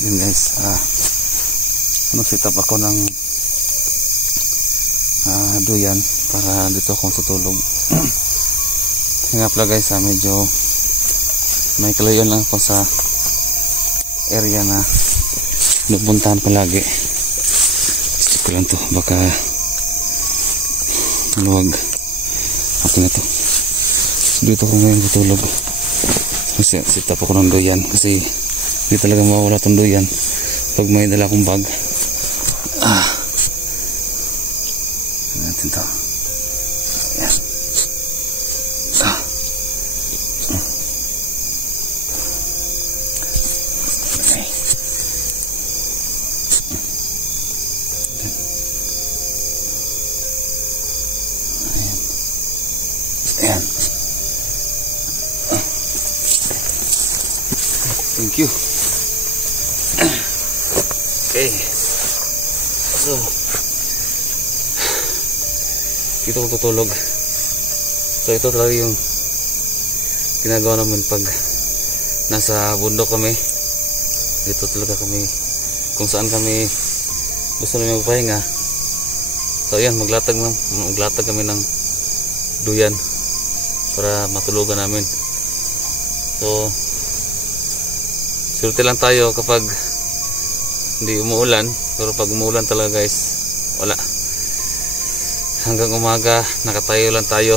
Yun guys, set up ako ng duyan para dito akong tutulog. Nga pala guys, medyo may kalayuan lang ako sa area na napuntahan palagi. Check ko lang to, baka maluwag. Okay na to. Dito ako ngayon tutulog. Kasi set up ako ng duyan kasi hindi talaga mawawala itong duyan pag may dala akong bag. Natin to. Ayan. Okay. Ayan. Thank you. Okay. So, dito ko tutulog. So, ito talaga yung ginagawa namin pag nasa bundok kami. Dito talaga kami, kung saan kami gusto namin magpahinga. So, ayan, maglatag kami ng duyan para matulugan namin. So, swerte lang tayo kapag hindi umuulan, pero pag umuulan talaga guys, wala. Hanggang umaga nakatayo lang tayo,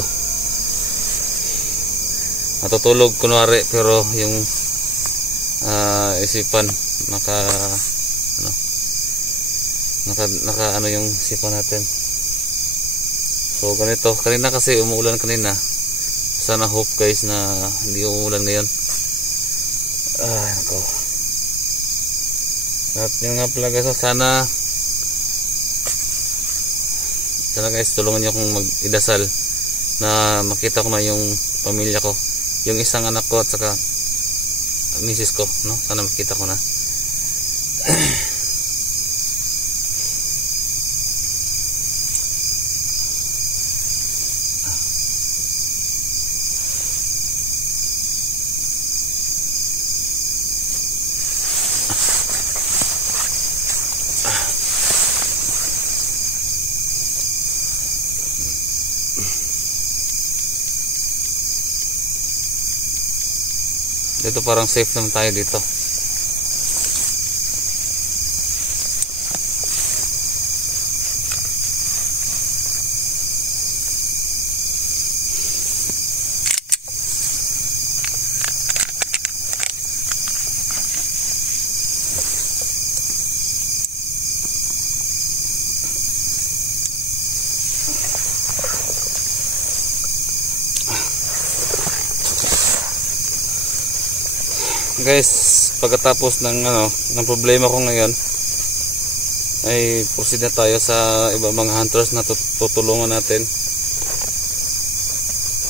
matutulog kunwari, pero yung isipan naka yung isipan natin. So ganito, kanina kasi umuulan kanina. Sana hope guys na hindi umuulan ngayon. Nako. At yung nga pala guys, sana guys, tulungan niyo akong mag-idasal na makita ko na yung pamilya ko, yung isang anak ko at saka misis ko, no? Sana makita ko na. Dito parang safe naman tayo dito. Guys, pagkatapos ng problema ko ngayon, ay proceed na tayo sa iba mga hunters na tutulungan natin.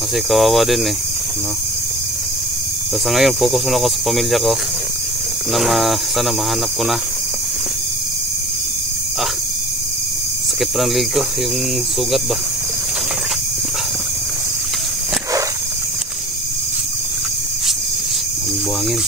Kasi kawawa din no? So sa ngayon, focus muna ako sa pamilya ko na sana mahanap ko na. Sakit pa ng leg ko, yung sugat ba? Ang buhangin.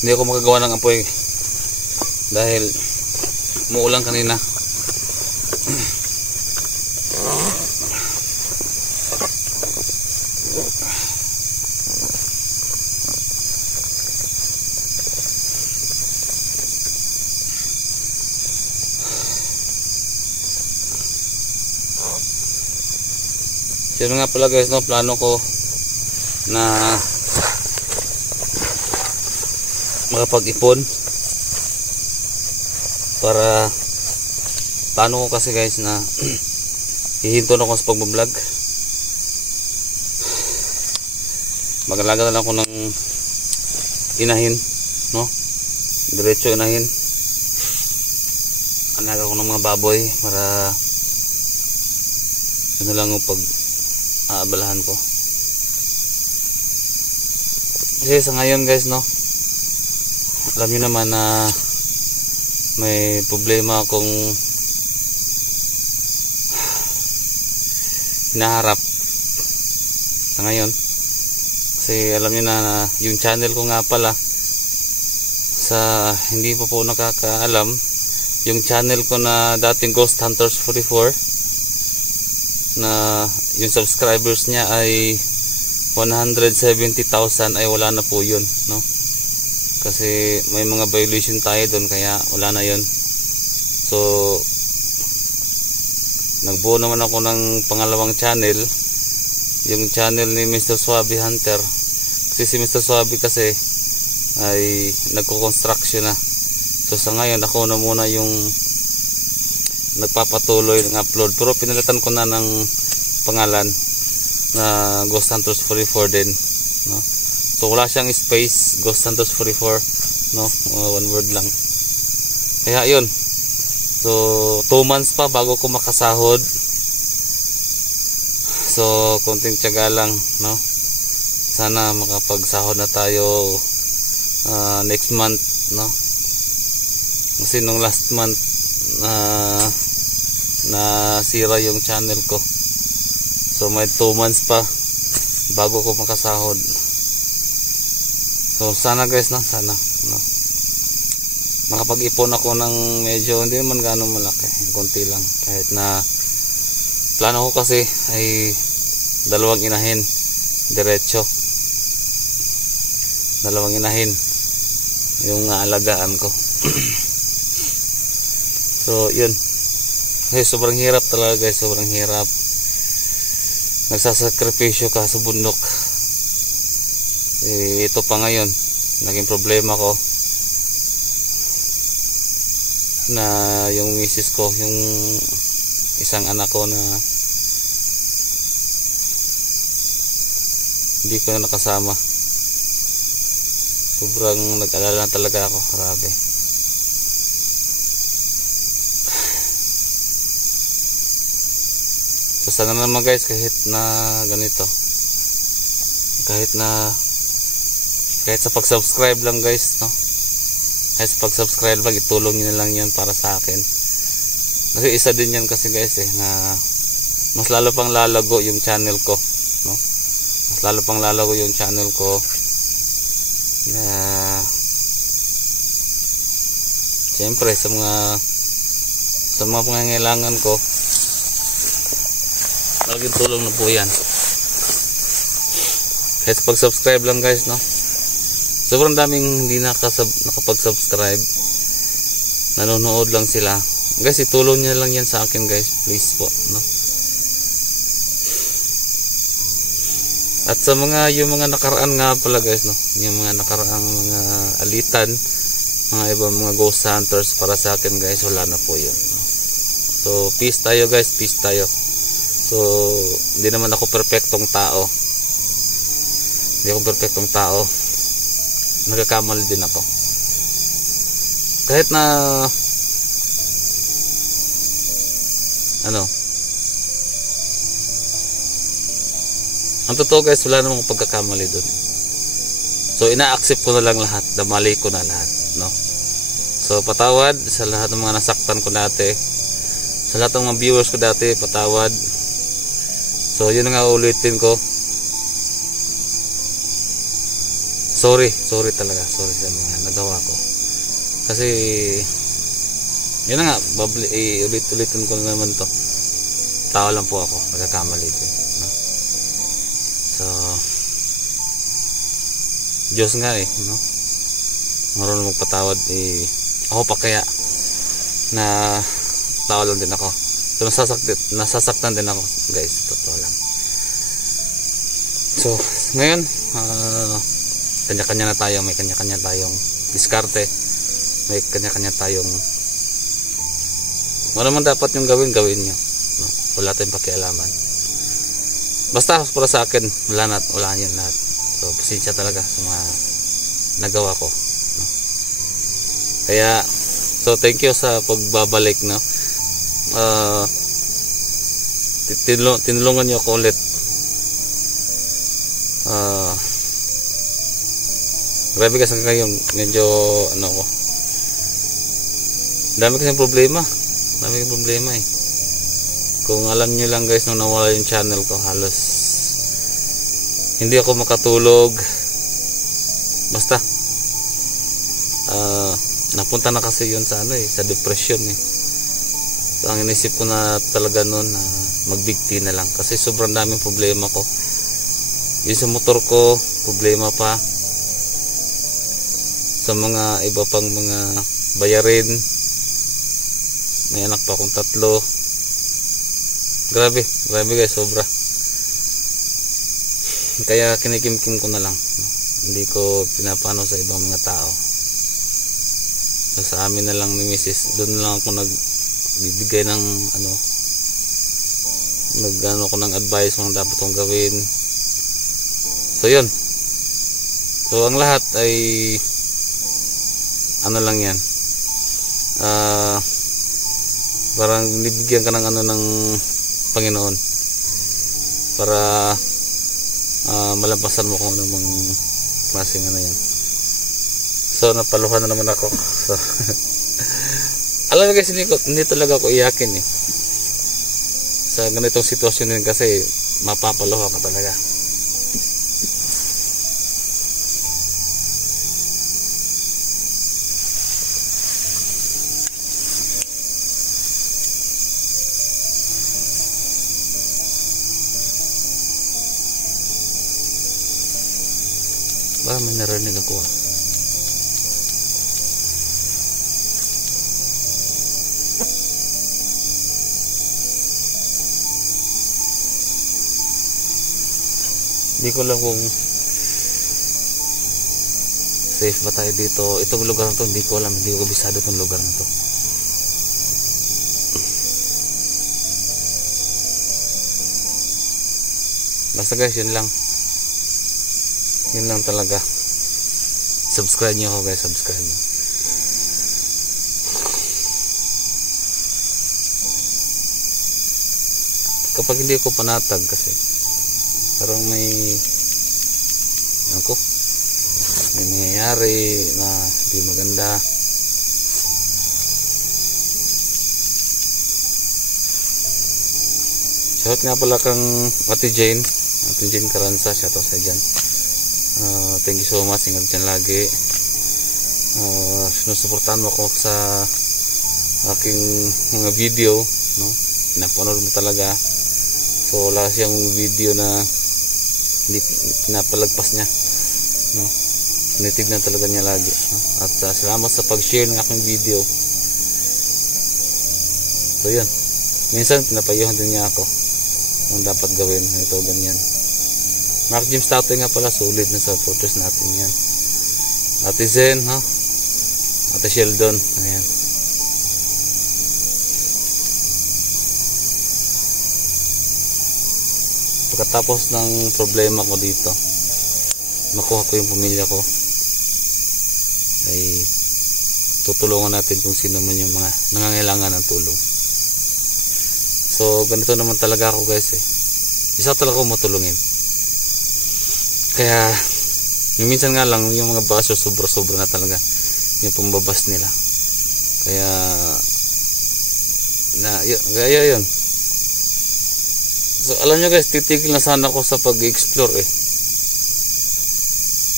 Hindi ako makagawa ng apoy dahil umuulan kanina. Yun nga pala guys, no, plano ko na makapag-ipon para paano ko kasi guys na hihinto na ako sa pagbablog. Mag-alaga na lang ako ng inahin, no? Diretso inahin. Alaga ko ng mga baboy para yun na lang yung pag-aabalahan ko. Kasi sa ngayon guys, no, alam niyo naman na may problema akong hinaharap sa ngayon. Kasi alam niyo na yung channel ko nga pala, sa hindi pa po nakakaalam, yung channel ko na dating Ghost Hunters 44 na yung subscribers niya ay 170,000 ay wala na po yun, no? Kasi may mga violation tayo doon, kaya wala na yun. So nagbuo naman ako ng pangalawang channel, yung channel ni Mr. Swaby Hunter. Kasi si Mr. Swaby kasi ay nagko-construction na. So sa ngayon ako na muna yung nagpapatuloy ng upload, pero pinalitan ko na ng pangalan na Ghost Hunters 44 din, no? So wala siyang space, Ghost Hunters 44, no? One word lang. Kaya yun. So 2 months pa bago ko makasahod. So konting tiyaga lang, no? Sana makapagsahod na tayo next month, no? Kasi nung last month nasira yung channel ko. So may 2 months pa bago ko makasahod. So sana guys, no? Sana, no? Makapag-ipon ako ng medyo, hindi naman gaano malaki, konti lang. Kahit na plano ko kasi ay 2 inahin diretso. 2 inahin yung aalagaan ko. So yun. Kasi sobrang hirap talaga guys, sobrang hirap. Nagsasakripisyo ka sa bundok. Ito pa ngayon, naging problema ko na yung misis ko, yung isang anak ko na hindi ko na nakasama. Sobrang nag-alala na talaga ako, grabe. So sana naman guys, kahit na ganito, kahit sa pag-subscribe lang guys, no? Kahit sa pag-subscribe lang, itulong nyo na lang yan para sa akin. Kasi isa din yan kasi guys na mas lalo pang lalago yung channel ko, no? Mas lalo pang lalago yung channel ko na siyempre sa mga pangangailangan ko, malaking tulong na po yan. Kahit sa pag-subscribe lang guys, no? Sobrang daming hindi nakapag-subscribe, nanonood lang sila guys. Itulong nyo lang yan sa akin guys, please po, no? At sa yung mga nakaraan nga pala guys, no? Yung mga nakaraang mga alitan, mga ibang mga ghost hunters para sa akin guys, wala na po yun, no? So peace tayo guys, peace tayo. So hindi naman ako perfectong tao, nagkakamali din ako. Kahit na ang totoo guys, wala namang pagkakamali dun. So ina-accept ko na lang lahat, damali ko na lahat, no? So patawad sa lahat ng mga nasaktan ko dati, sa lahat ng mga viewers ko dati, patawad. So yun nga, ulitin ko, sorry talaga, sorry sa mga nagawa ko. Kasi yun nga, ulit-ulitin ko naman to, tao lang po ako, nagkakamali din, no? So Diyos nga no? Marunong magpatawad. Ako pa kaya na tao lang din ako. So nasasaktan din ako guys, totoo lang. So ngayon kanya-kanya na tayo, may kanya-kanya tayong diskarte, may kanya-kanya tayong wala man dapat yung gawin nyo, no? Wala tayong pakialaman. Basta para sa akin, wala yun lahat. So pasensya talaga sa mga nagawa ko, no? Kaya so thank you sa pagbabalik, no? Tinulungan niyo ako ulit Grabe kasi ngayon, medyo ano ko. Dami kasi problema. Dami problema eh. Kung alam niyo lang guys, nung nawala yung channel ko, halos hindi ako makatulog. Basta napunta na kasi yun sa ano eh, sa depression eh. So, ang inisip ko na talaga noon na mag-big T na lang kasi sobrang daming problema ko. Yung sa motor ko, problema pa. Sa mga iba pang mga bayarin, may anak pa akong 3. Grabe guys, sobra. Kaya kinikimkim ko na lang, no? Hindi ko pinapano sa ibang mga tao. So, sa amin na lang ni Mrs. Doon lang ako nagbibigay ng ano, ko ng advice kung dapat kong gawin. So yun. So ang lahat ay ano lang yan, parang nibigyan ka ng ano ng Panginoon para malampasan mo kung ano mang klaseng ano yan. So napaluhan na naman ako. So alam mo guys, hindi talaga ako iyakin eh. Sa ganitong sitwasyon din kasi mapapaluha ka talaga. Baka may narinig ako ah. Hindi ko alam kung safe ba tayo dito. Itong lugar na to, hindi ko alam. Hindi ko kabisado itong lugar na to. Basta guys, yun lang. Yun lang talaga. Subscribe nyo ako guys, subscribe nyo. Kapag hindi ko panatag kasi parang may ano ko, may nangyayari na hindi maganda. Shout nga pala kang Ate Jane Caranza, shout out sa dyan. Thank you so much, ingat dyan lagi. Sinusuportahan mo ako sa aking mga video, no? Pinapanood mo talaga. So wala siyang video na hindi pinapalagpas niya, no? Tinitignan talaga niya lagi, no? At salamat sa pag-share ng aking video. So yun, minsan pinapayuhan din niya ako kung dapat gawin ito, ganyan. Mark James Tatoy nga pala, solid na sa photos natin yan. Ate Zen, ha? Ate Sheldon, ayan. Pagkatapos ng problema ko dito, makuha ko yung pamilya ko, ay tutulungan natin kung sino man yung mga nangangailangan ng tulong. So ganito naman talaga ako guys eh. Isa talaga ako matulungin. Kaya minsan nga lang yung mga baso sobra-sobra na talaga yung pambabas nila. Kaya yun. So alam nyo guys, titigil na sana ako sa pag-explore eh.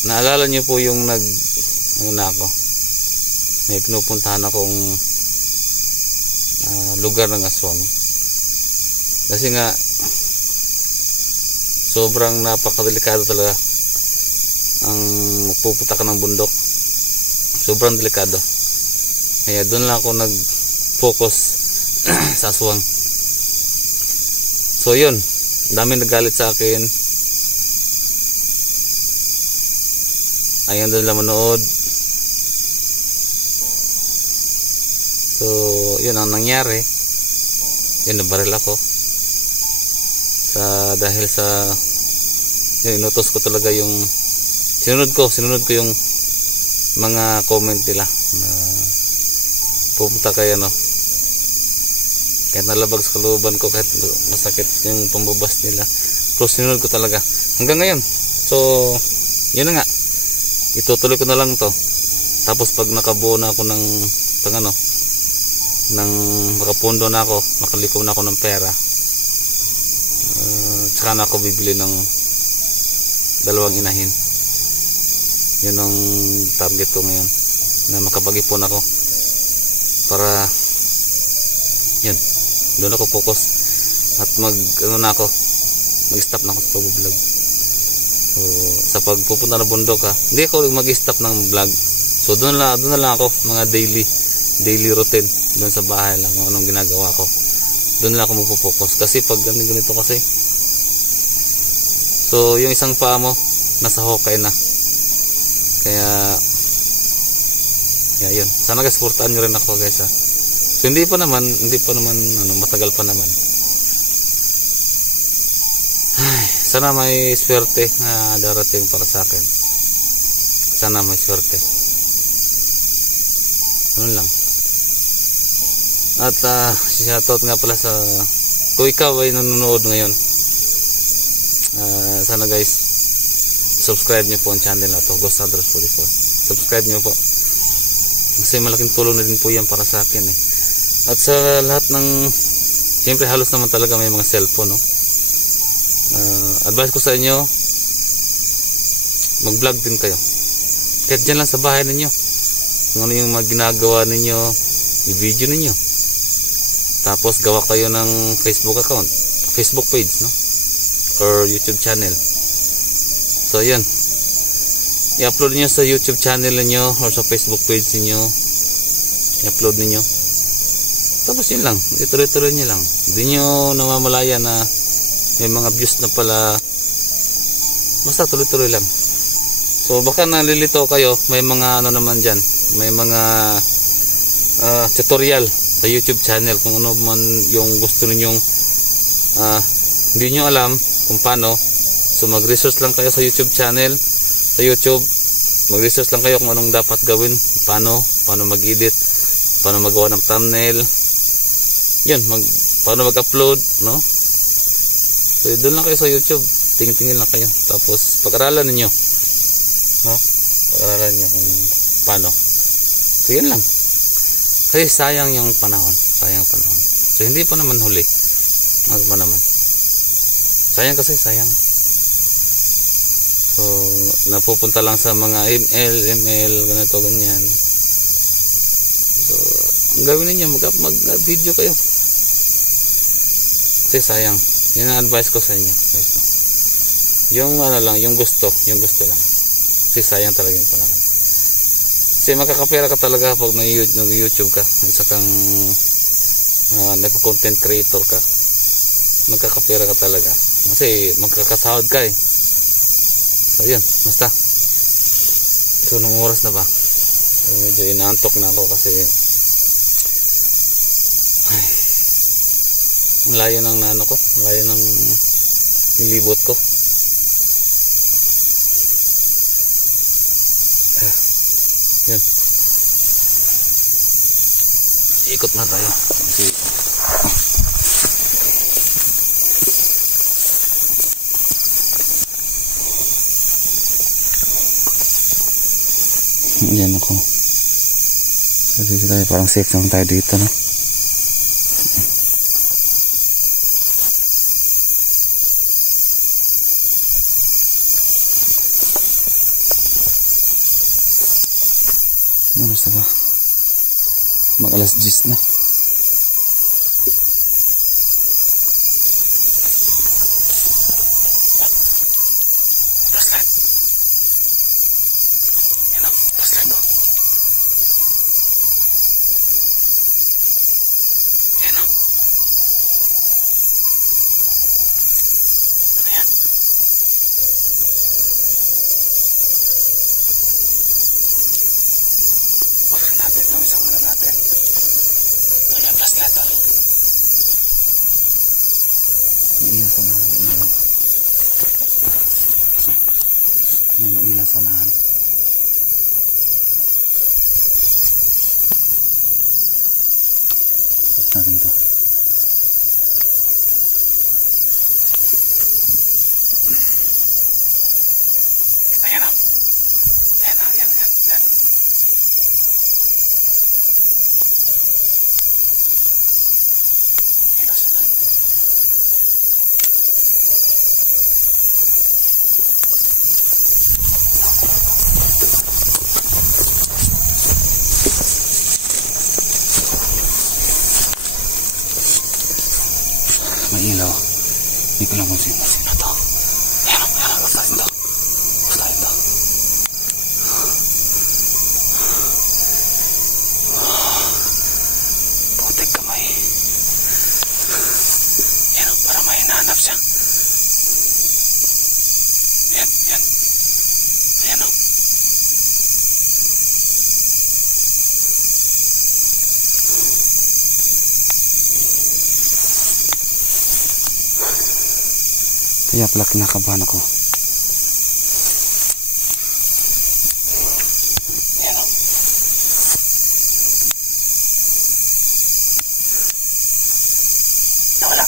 Naalala nyo po yung ako, may pinupuntahan akong lugar ng aswang. Kasi nga sobrang napakadelikado talaga ang pupunta ka ng bundok. Sobrang delikado. Kaya doon lang ako nag-focus sa aswang. So yun, dami nagalit sa akin. Ayan, doon lang manood. So yun ang nangyari. Yun, nabaril ako. Dahil sa yun, inutos ko talaga yung sinunod ko yung mga comment nila na pupunta kayo, no? Kahit nalabag sa kalooban ko, kahit masakit yung pambabas nila, pero sinunod ko talaga hanggang ngayon. So yun na nga, itutuloy ko na lang to. Tapos pag nakabuo na ako ng makapundo na ako, makalikom na ako ng pera, tsaka na ako bibili ng dalawang inahin. Yun ang target ko ngayon, na makapag-ipon ako para yun, doon ako focus at mag-stop na ako sa pag-vlog. So sa pagpupunta na bundok hindi ako mag-stop ng vlog. So doon na lang ako, mga daily routine doon sa bahay lang, kung anong ginagawa ko, doon lang ako magpo-focus. Kasi pag ganito kasi, so yung isang paa mo nasa hukay na, kaya yun, sana guys, supportaan nyo rin ako guys So hindi pa naman matagal pa naman. Sana may swerte na darating para sa akin. Sana may swerte. Ano lang. At shoutout nga pala sa kung ikaw ay nanonood ngayon, sana guys, subscribe nyo po ang channel na to, Ghost Hunters 44. Subscribe nyo po, kasi malaking tulong na din po yan para sa akin At sa lahat ng, siyempre halos naman talaga may mga cellphone advice ko sa inyo, mag vlog din kayo, kahit dyan lang sa bahay ninyo, kung ano yung mga ginagawa ninyo, i-video ninyo. Tapos gawa kayo ng Facebook account, Facebook page or YouTube channel. So yun, i-upload niyo sa YouTube channel niyo or sa Facebook page niyo, i-upload niyo. Tapos yun lang, ituloy-tuloy niyo lang. Hindi niyo namamalaya na may mga views na pala, basta tuloy-tuloy lang. So baka nalilito kayo, may mga naman dyan, may mga tutorial sa YouTube channel, kung ano man yung gusto ninyong hindi nyo alam kung paano. So mag-research lang kayo sa YouTube channel, sa YouTube, mag-research lang kayo kung anong dapat gawin, paano mag-edit, paano magawa ng thumbnail, yun, paano mag-upload, So doon lang kayo sa YouTube, tingin-tingin lang kayo, tapos pag-aralan niyo, pag-aralan niyo kung paano. So yun lang, kasi sayang yung panahon. So hindi pa naman huli, ano pa naman, sayang. So napupunta lang sa mga ML ganito ganyan. So ang gawin niyo, mag-video kayo, kasi sayang. Yan ang advice ko sa inyo guys, yung yung gusto lang, kasi sayang talaga yung panahon. Kasi makakapera ka talaga pag nag-YouTube ka, isa kang nag-content creator ka, magkakapera ka talaga, kasi magkakasahod ka So yun, basta. So nung oras na ba, so, medyo inaantok na ako kasi ang layo ng layo ng nilibot ko. Yun, ikot na tayo kasi yan ako. So dito tayo, parang safe naman tayo dito Basta ba mag-alas 10 na. Flashlight. Yan o, flashlight o. Yan o. Ayan. Flashlight. May ilaw sa unahan, may ilaw sa unahan. Tapos natin to. Ayan na. may ilaw. Hindi ko lang kung sino to. Ayan o, basta ito. Basta ito. Putik kamay. Ayan o, para may hinahanap siya. Ayan, ayan. Ayan o. Kaya pala kinakabahan ako. Ayan o. Nawala.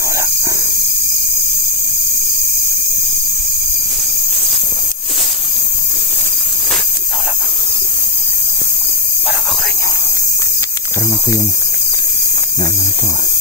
Nawala. Nawala. Parang ako rin yung... Parang ako yung... Naano nito ah.